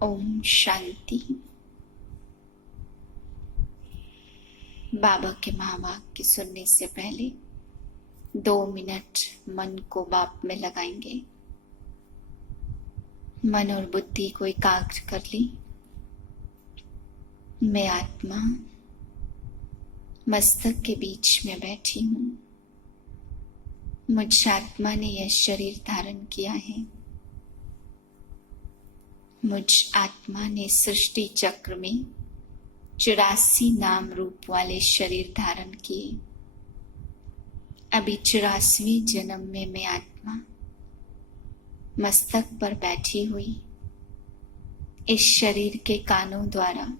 ओम शांति। बाबा के महावाक्य सुनने से पहले 2 मिनट मन को बाप में लगाएंगे। मन और बुद्धि को एकाग्र कर ली। मैं आत्मा मस्तक के बीच में बैठी हूँ। मुझ आत्मा ने यह शरीर धारण किया है। मुझ आत्मा ने सृष्टि चक्र में 84 नाम रूप वाले शरीर धारण किए। अभी 84वें जन्म में मैं आत्मा मस्तक पर बैठी हुई इस शरीर के कानों द्वारा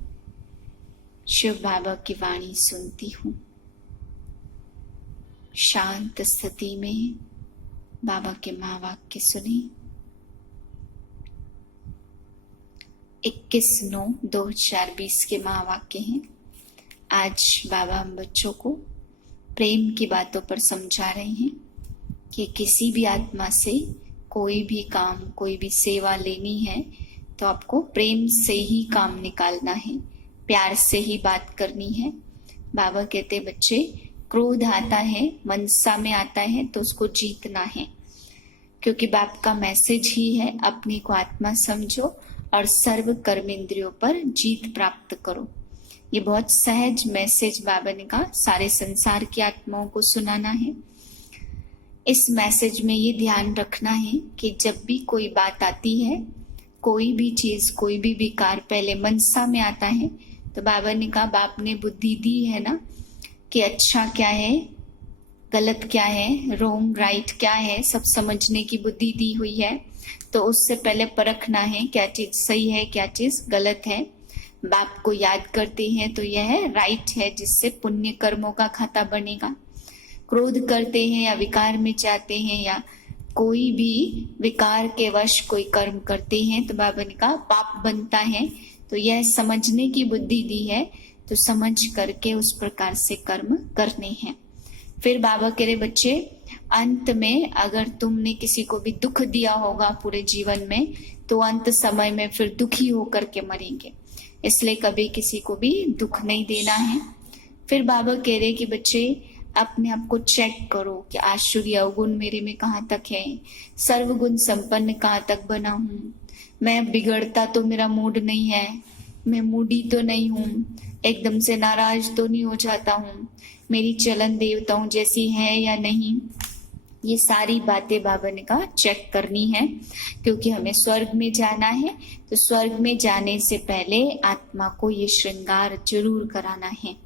शिव बाबा की वाणी सुनती हूँ। शांत स्थिति में बाबा के महावाक्य सुने। 21/9/2020 के महावाक्य हैं। आज बाबा हम बच्चों को प्रेम की बातों पर समझा रहे हैं कि किसी भी आत्मा से कोई भी काम, कोई भी सेवा लेनी है तो आपको प्रेम से ही काम निकालना है, प्यार से ही बात करनी है। बाबा कहते बच्चे, क्रोध आता है, मनसा में आता है तो उसको जीतना है, क्योंकि बाप का मैसेज ही है अपने को आत्मा समझो और सर्व कर्मेंद्रियों पर जीत प्राप्त करो। ये बहुत सहज मैसेज बाबा ने कहा सारे संसार की आत्माओं को सुनाना है। इस मैसेज में ये ध्यान रखना है कि जब भी कोई बात आती है, कोई भी चीज, कोई भी विकार पहले मनसा में आता है तो बाबा ने कहा बाप ने बुद्धि दी है ना कि अच्छा क्या है, गलत क्या है, रोंग राइट क्या है, सब समझने की बुद्धि दी हुई है। तो उससे पहले परखना है क्या चीज सही है, क्या चीज गलत है। बाप को याद करते हैं तो यह राइट है, जिससे पुण्य कर्मों का खाता बनेगा। क्रोध करते हैं या विकार में जाते हैं या कोई भी विकार के वश कोई कर्म करते हैं तो बाबा ने कहा पाप बनता है। तो यह समझने की बुद्धि दी है, तो समझ करके उस प्रकार से कर्म करने हैं। फिर बाबा कह रहे बच्चे, अंत में अगर तुमने किसी को भी दुख दिया होगा पूरे जीवन में तो अंत समय में फिर दुखी होकर के मरेंगे, इसलिए कभी किसी को भी दुख नहीं देना है। फिर बाबा कह रहे कि बच्चे अपने आप को चेक करो कि आश्चर्य अवगुण मेरे में कहाँ तक है, सर्वगुण संपन्न कहाँ तक बना हूँ, मैं बिगड़ता तो मेरा मूड नहीं है, मैं मूडी तो नहीं हूँ, एकदम से नाराज तो नहीं हो जाता हूँ, मेरी चलन देवताओं जैसी है या नहीं। ये सारी बातें बाबा ने कहा चेक करनी है, क्योंकि हमें स्वर्ग में जाना है। तो स्वर्ग में जाने से पहले आत्मा को ये श्रृंगार जरूर कराना है।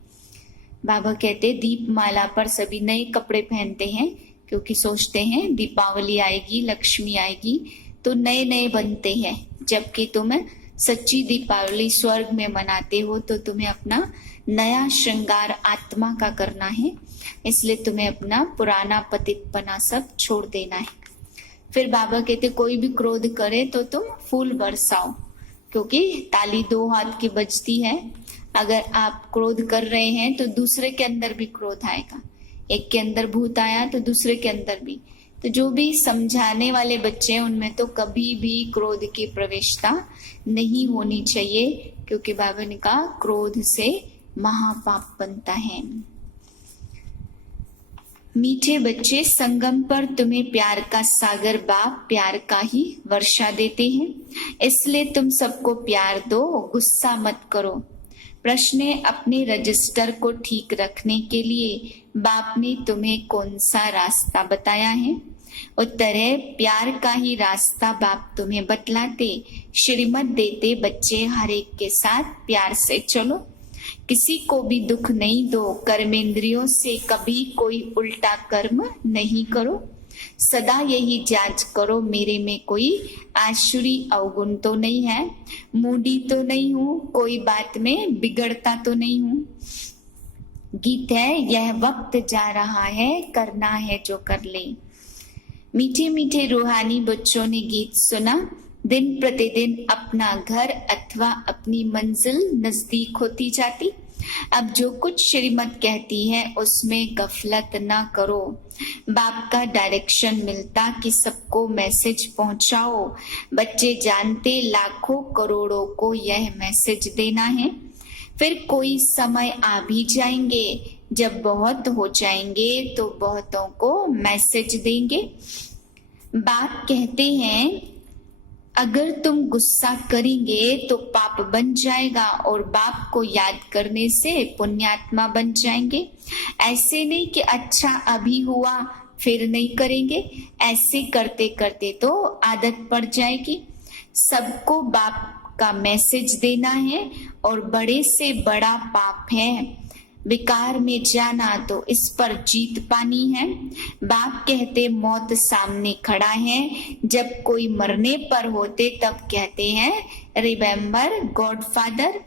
बाबा कहते दीपमाला पर सभी नए कपड़े पहनते हैं, क्योंकि सोचते हैं दीपावली आएगी, लक्ष्मी आएगी तो नए नए बनते हैं। जबकि तुम सच्ची दीपावली स्वर्ग में मनाते हो तो तुम्हें अपना नया श्रृंगार आत्मा का करना है, इसलिए तुम्हें अपना पुराना पतितपना सब छोड़ देना है। फिर बाबा कहते कोई भी क्रोध करे तो तुम फूल बरसाओ, क्योंकि ताली 2 हाथ की बजती है। अगर आप क्रोध कर रहे हैं तो दूसरे के अंदर भी क्रोध आएगा, एक के अंदर भूत आया तो दूसरे के अंदर भी। तो जो भी समझाने वाले बच्चे हैं उनमें तो कभी भी क्रोध की प्रवेशता नहीं होनी चाहिए, क्योंकि बाबा ने कहा क्रोध से महापाप बनता है। मीठे बच्चे, संगम पर तुम्हें प्यार का सागर बाप प्यार का ही वर्षा देते हैं, इसलिए तुम सबको प्यार दो, गुस्सा मत करो। प्रश्न है, अपने रजिस्टर को ठीक रखने के लिए बाप ने तुम्हें कौन सा रास्ता बताया है? उत्तर है, प्यार का ही रास्ता बाप तुम्हें बतलाते, श्रीमत देते बच्चे हर एक के साथ प्यार से चलो, किसी को भी दुख नहीं दो, कर्मेंद्रियों से कभी कोई उल्टा कर्म नहीं करो, सदा यही जांच करो मेरे में कोई आसुरी अवगुण तो नहीं है, मूडी तो नहीं हूँ, कोई बात में बिगड़ता तो नहीं हूँ। गीत है, यह वक्त जा रहा है, करना है जो कर ले। मीठे मीठे रूहानी बच्चों ने गीत सुना। दिन प्रतिदिन अपना घर अथवा अपनी मंजिल नजदीक होती जाती। अब जो कुछ श्रीमत कहती है उसमें गफलत ना करो। बाप का डायरेक्शन मिलता कि सबको मैसेज पहुंचाओ। बच्चे जानते लाखों करोड़ों को यह मैसेज देना है। फिर कोई समय आ भी जाएंगे जब बहुत हो जाएंगे तो बहुतों को मैसेज देंगे। बाप कहते हैं अगर तुम गुस्सा करेंगे तो पाप बन जाएगा और बाप को याद करने से पुण्यात्मा बन जाएंगे। ऐसे नहीं कि अच्छा अभी हुआ फिर नहीं करेंगे, ऐसे करते करते तो आदत पड़ जाएगी। सबको बाप का मैसेज देना है और बड़े से बड़ा पाप है विकार में जाना, तो इस पर जीत पानी है। बाप कहते मौत सामने खड़ा है। जब कोई मरने पर होते तब कहते हैं रिमेम्बर गॉड फादर।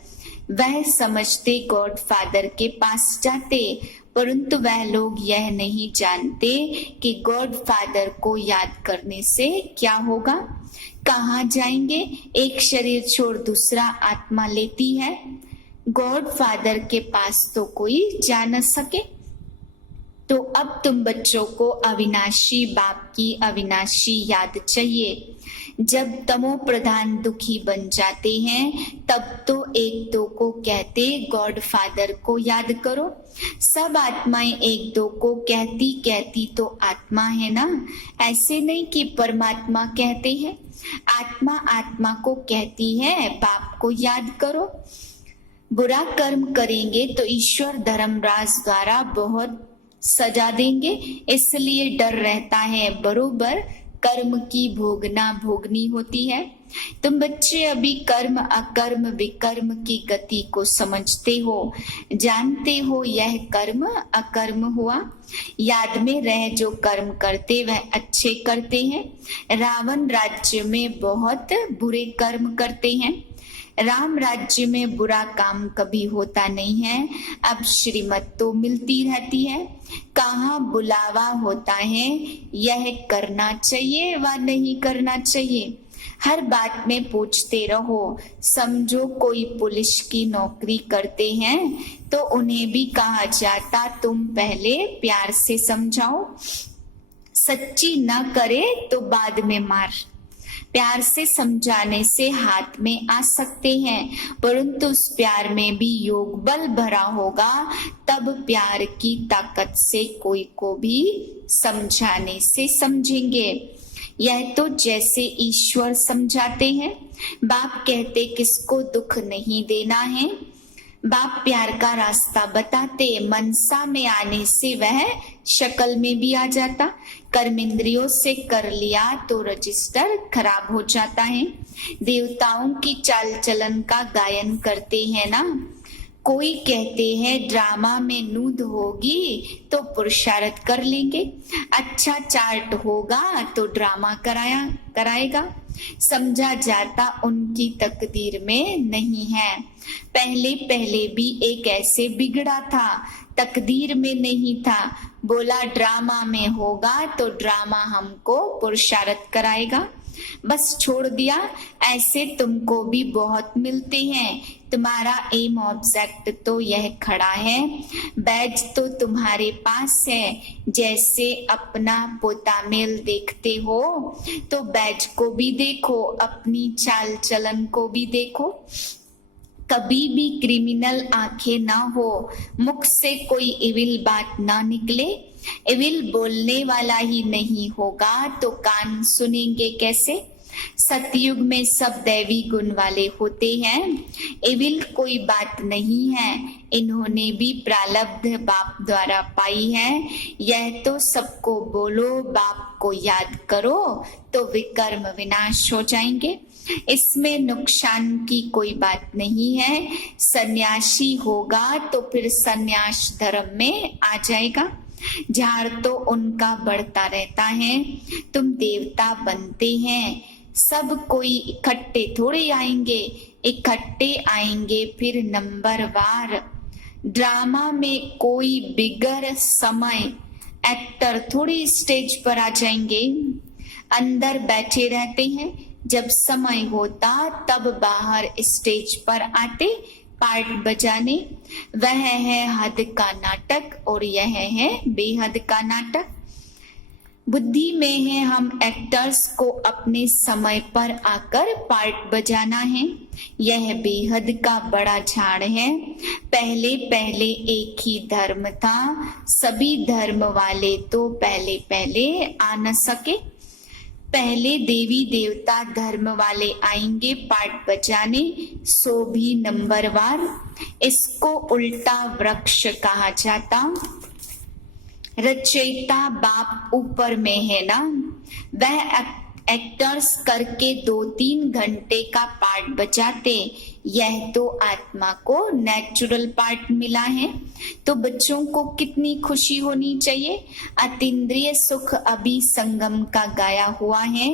वह समझते गॉड फादर के पास जाते, परंतु वह लोग यह नहीं जानते कि गॉड फादर को याद करने से क्या होगा, कहाँ जाएंगे। एक शरीर छोड़ दूसरा आत्मा लेती है। गॉड फादर के पास तो कोई जा न सके। तो अब तुम बच्चों को अविनाशी बाप की अविनाशी याद चाहिए। जब तमो प्रधान दुखी बन जाते हैं तब तो एक दो को कहते गॉड फादर को याद करो। सब आत्माएं एक दो को कहती कहती तो आत्मा है ना, ऐसे नहीं कि परमात्मा कहते हैं। आत्मा आत्मा को कहती है बाप को याद करो। बुरा कर्म करेंगे तो ईश्वर धर्मराज द्वारा बहुत सजा देंगे, इसलिए डर रहता है। बरोबर कर्म की भोगना भोगनी होती है। तुम बच्चे अभी कर्म अकर्म विकर्म की गति को समझते हो, जानते हो यह कर्म अकर्म हुआ। याद में रह जो कर्म करते वह अच्छे करते हैं। रावण राज्य में बहुत बुरे कर्म करते हैं। राम राज्य में बुरा काम कभी होता नहीं है। अब श्रीमत तो मिलती रहती है, कहाँ बुलावा होता है, यह करना चाहिए व नहीं करना चाहिए। हर बात में पूछते रहो। समझो कोई पुलिस की नौकरी करते हैं तो उन्हें भी कहा जाता तुम पहले प्यार से समझाओ, सच्ची न करे तो बाद में मार। प्यार से समझाने से हाथ में आ सकते हैं, परंतु उस प्यार में भी योग बल भरा होगा, तब प्यार की ताकत से कोई को भी समझाने से समझेंगे। यह तो जैसे ईश्वर समझाते हैं। बाप कहते किसको दुख नहीं देना है। बाप प्यार का रास्ता बताते, मनसा में आने से वह शक्ल में भी आ जाता। कर्म इंद्रियों से कर लिया तो रजिस्टर खराब हो जाता है। देवताओं की चाल चलन का गायन करते हैं ना। कोई कहते हैं ड्रामा में नूद होगी तो पुरुषार्थ कर लेंगे, अच्छा चार्ट होगा तो ड्रामा कराएगा। समझा जाता उनकी तकदीर में नहीं है। पहले पहले भी एक ऐसे बिगड़ा था, तकदीर में नहीं था। बोला ड्रामा में होगा तो ड्रामा हमको पुरुषार्थ कराएगा, बस छोड़ दिया। ऐसे तुमको भी बहुत मिलते हैं। तुम्हारा एम ऑब्जेक्ट तो यह खड़ा है, बैज तो तुम्हारे पास है। जैसे अपना पोता मेल देखते हो तो बैज को भी देखो, अपनी चाल चलन को भी देखो। कभी भी क्रिमिनल आंखें ना हो, मुख से कोई इविल बात ना निकले। इविल बोलने वाला ही नहीं होगा तो कान सुनेंगे कैसे। सतयुग में सब दैवी गुण वाले होते हैं, इविल कोई बात नहीं है। इन्होंने भी प्रारब्ध बाप द्वारा पाई है। यह तो सबको बोलो बाप को याद करो तो विकर्म विनाश हो जाएंगे। इसमें नुकसान की कोई बात नहीं है। सन्यासी होगा तो फिर सन्यास धर्म में आ जाएगा। झाड़ तो उनका बढ़ता रहता है। तुम देवता बनते हैं, सब कोई इकट्ठे थोड़े आएंगे, इकट्ठे आएंगे फिर नंबरवार। ड्रामा में कोई बिगर समय एक्टर थोड़ी स्टेज पर आ जाएंगे, अंदर बैठे रहते हैं। जब समय होता तब बाहर स्टेज पर आते, पार्ट बजाने। वह है हद का नाटक और यह है बेहद का नाटक। बुद्धि में है हम एक्टर्स को अपने समय पर आकर पार्ट बजाना है। यह बेहद का बड़ा झाड़ है। पहले पहले एक ही धर्म था, सभी धर्म वाले तो पहले पहले आ न सके। पहले देवी देवता धर्म वाले आएंगे पार्ट बजाने, सो भी नंबरवार। इसको उल्टा वृक्ष कहा जाता। रचयिता बाप ऊपर में है ना, वह एक्टर्स करके 2-3 घंटे का पार्ट बजाते। यह तो आत्मा को नेचुरल पार्ट मिला है, तो बच्चों को कितनी खुशी होनी चाहिए। अतीन्द्रिय सुख अभी संगम का गाया हुआ है।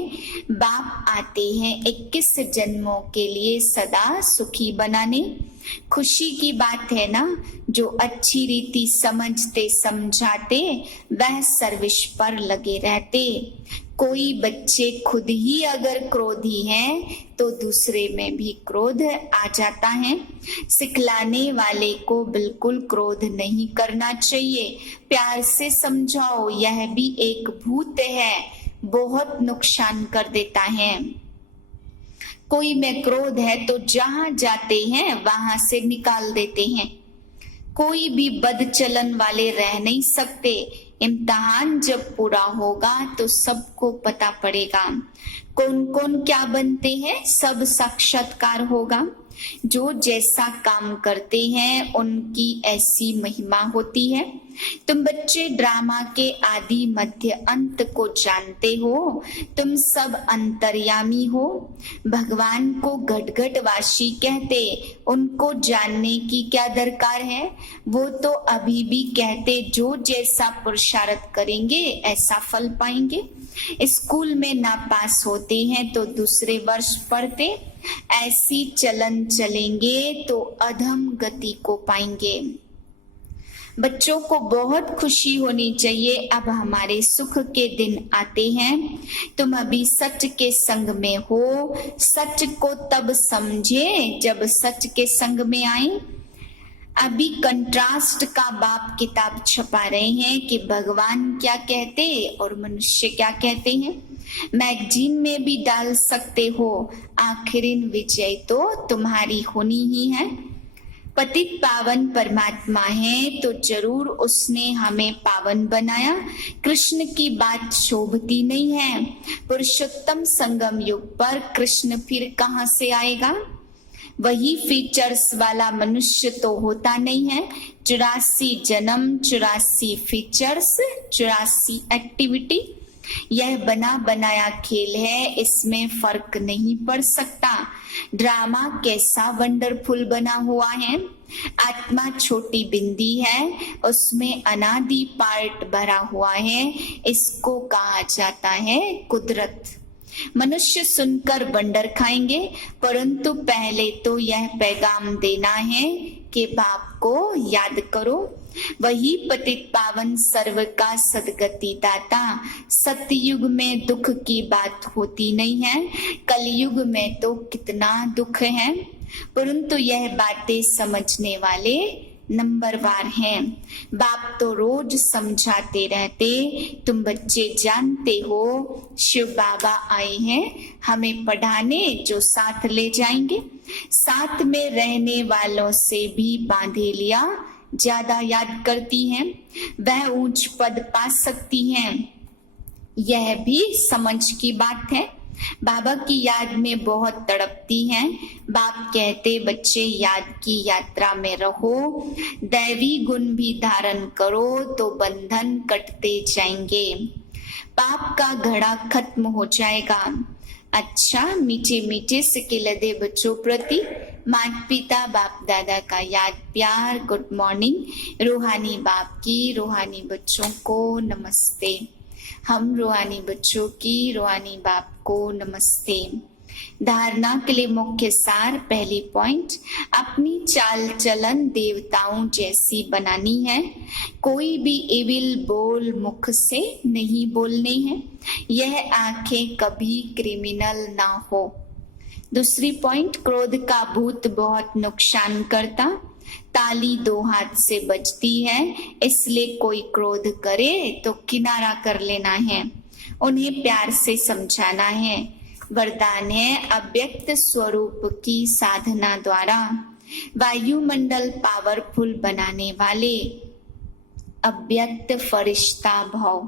बाप आते हैं 21 जन्मों के लिए सदा सुखी बनाने। खुशी की बात है ना, जो अच्छी रीति समझते समझाते वह सर्विस पर लगे रहते। कोई बच्चे खुद ही अगर क्रोधी हैं तो दूसरे में भी क्रोध आ जाता है। सिखलाने वाले को बिल्कुल क्रोध नहीं करना चाहिए, प्यार से समझाओ। यह भी एक भूत है, बहुत नुकसान कर देता है। कोई में क्रोध है तो जहां जाते हैं वहां से निकाल देते हैं। कोई भी बद चलन वाले रह नहीं सकते। इम्तिहान जब पूरा होगा तो सबको पता पड़ेगा कौन कौन क्या बनते हैं, सब साक्षात्कार होगा। जो जैसा काम करते हैं उनकी ऐसी महिमा होती है। तुम बच्चे ड्रामा के आदि मध्य अंत को जानते हो। तुम सब अंतर्यामी हो। भगवान को घटघटवासी कहते, उनको जानने की क्या दरकार है। वो तो अभी भी कहते जो जैसा पुरुषार्थ करेंगे ऐसा फल पाएंगे। स्कूल में ना पास होते हैं तो दूसरे वर्ष पढ़ते। ऐसी चलन चलेंगे तो अधम गति को पाएंगे। बच्चों को बहुत खुशी होनी चाहिए। अब हमारे सुख के दिन आते हैं। तुम अभी सच के संग में हो। सच को तब समझे जब सच के संग में आए। अभी कंट्रास्ट का बाप किताब छपा रहे हैं कि भगवान क्या कहते और मनुष्य क्या कहते हैं। मैगजीन में भी डाल सकते हो। आखिरिन विजय तो तुम्हारी होनी ही है। पतित पावन परमात्मा है तो जरूर उसने हमें पावन बनाया। कृष्ण की बात शोभती नहीं है। पुरुषोत्तम संगम युग पर कृष्ण फिर कहां से आएगा। वही फीचर्स वाला मनुष्य तो होता नहीं है। 84 जन्म, 84 फीचर्स, 84 एक्टिविटी। यह बना बनाया खेल है, इसमें फर्क नहीं पड़ सकता। ड्रामा कैसा वंडरफुल बना हुआ है। आत्मा छोटी बिंदी है, उसमें अनादि पार्ट भरा हुआ है। इसको कहा जाता है कुदरत। मनुष्य सुनकर बंडर खाएंगे, परंतु पहले तो यह पैगाम देना है कि बाप को याद करो। वही पतित पावन सर्व का सदगति दाता। सतयुग में दुख की बात होती नहीं है। कलयुग में तो कितना दुख है, परंतु यह बातें समझने वाले नंबरवार हैं। बाप तो रोज समझाते रहते। तुम बच्चे जानते हो शिव बाबा आए हैं हमें पढ़ाने, जो साथ ले जाएंगे। साथ में रहने वालों से भी बांधे लिया ज्यादा याद करती हैं। वह ऊंच पद पा सकती हैं। यह भी समझ की बात है। बाबा की याद में बहुत तड़पती हैं। बाप कहते बच्चे याद की यात्रा में रहो। दैवी गुण भी धारण करो तो बंधन कटते जाएंगे। पाप का घड़ा खत्म हो जाएगा। अच्छा, मीठे मीठे सिके लदे बच्चों प्रति माता पिता बाप दादा का याद प्यार गुड मॉर्निंग। रूहानी बाप की रूहानी बच्चों को नमस्ते। हम रूहानी बच्चों की रूहानी बाप को नमस्ते। धारणा के लिए मुख्य सार, पहली पॉइंट, अपनी चाल चलन देवताओं जैसी बनानी है। कोई भी इविल बोल मुख से नहीं बोलनी है। यह आंखें कभी क्रिमिनल ना हो। दूसरी पॉइंट, क्रोध का भूत बहुत नुकसान करता, ताली दो हाथ से बजती है, इसलिए कोई क्रोध करे तो किनारा कर लेना है, उन्हें प्यार से समझाना है। वरदान है, अव्यक्त स्वरूप की साधना द्वारा वायुमंडल पावरफुल बनाने वाले अव्यक्त फरिश्ता भव।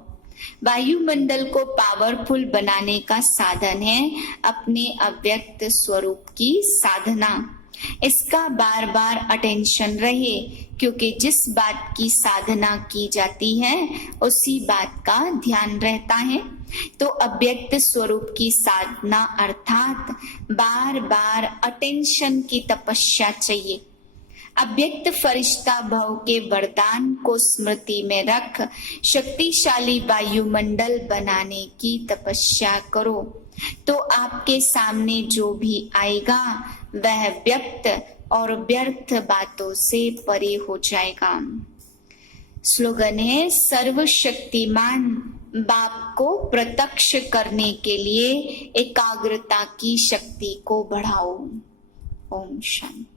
वायुमंडल को पावरफुल बनाने का साधन है अपने अव्यक्त स्वरूप की साधना। इसका बार बार अटेंशन रहे, क्योंकि जिस बात की साधना की जाती है उसी बात का ध्यान रहता है। तो अव्यक्त स्वरूप की साधना अर्थात बार बार अटेंशन की तपस्या चाहिए। अव्यक्त फरिश्ता भव के वरदान को स्मृति में रख शक्तिशाली वायुमंडल बनाने की तपस्या करो, तो आपके सामने जो भी आएगा वह व्यक्त और व्यर्थ बातों से परे हो जाएगा। स्लोगन है, सर्वशक्तिमान बाप को प्रत्यक्ष करने के लिए एकाग्रता की शक्ति को बढ़ाओ। ओम शांति।